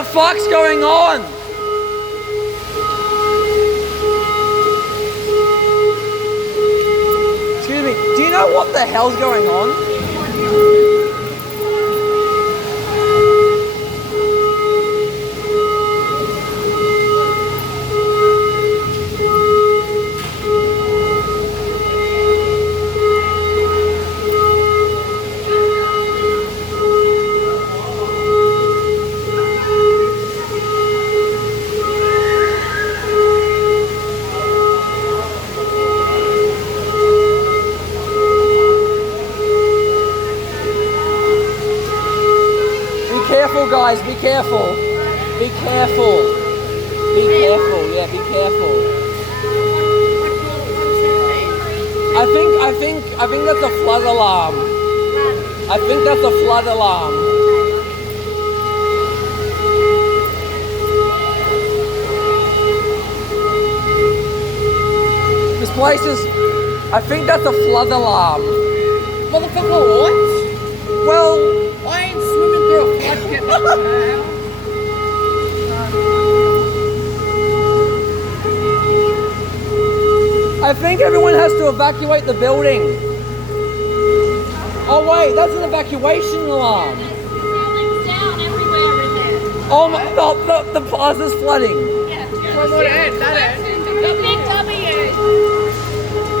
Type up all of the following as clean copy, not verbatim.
the fuck's going on? Excuse me, do you know what the hell's going on? Guys, be careful. Be careful. Be careful. Yeah, be careful. I think that's a flood alarm. I think that's a flood alarm. This place is. I think that's a flood alarm. Motherfucker, what? Well. I ain't swimming through a flood to get back to my house. I think everyone has to evacuate the building. Oh wait, that's an evacuation alarm. Ceilings down everywhere in there. Oh my god, the plaza's flooding. Yeah. From what end? That end? The big W.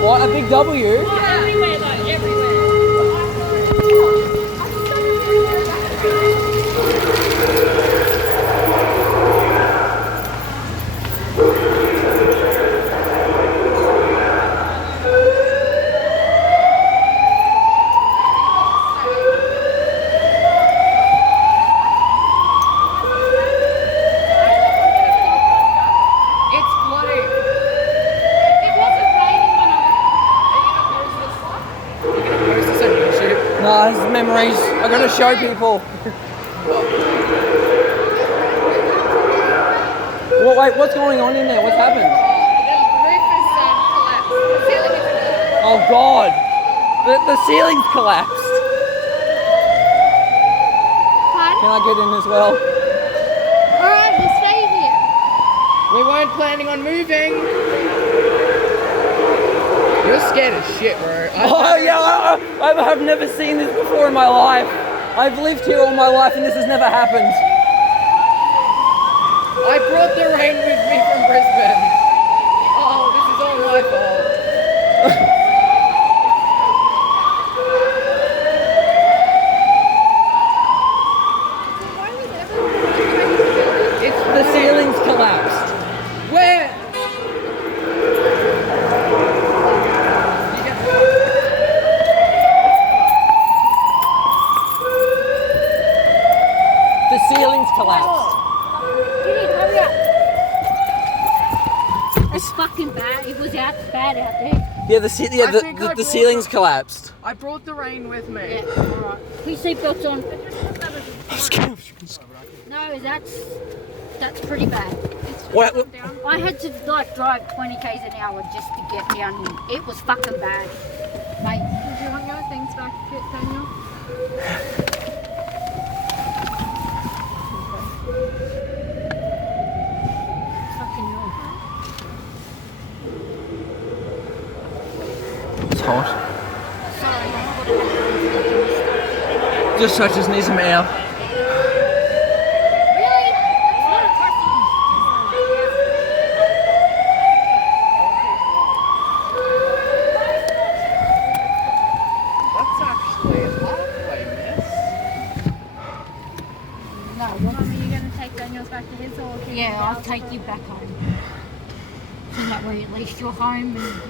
What, a big W? Oh, everywhere though, everywhere. Memories. I'm gonna show people. Well, wait, what's going on in there? What's happened? The roof is collapsed. The ceiling is collapsed. Oh god, the ceiling's collapsed. Pardon? Can I get in as well? Alright, we'll stay here. We weren't planning on moving. You're scared as shit, bro. Oh yeah, I have never seen this before in my life. I've lived here all my life and this has never happened. I brought the rain with me from Brisbane. Oh, this is all my fault. The ceiling's collapsed. Where? The ceiling's collapsed. Hurry up. It's fucking bad. It was bad out there. Yeah, the ceiling's collapsed. I brought the rain with me. Yeah, alright. Put your seatbelts on. No, that's pretty bad. What? I had to like drive 20 k's an hour just to get down here. It was fucking bad. Mate. Do you want your things back, Daniel? Fucking hell. It's hot. Sorry. Just touches needs some air. Really? That's not a question. That's actually a halfway miss. No, Mum, are you going to take Daniel's back to his or keep him yeah, I'll down? take you back home. So that way at least you're home and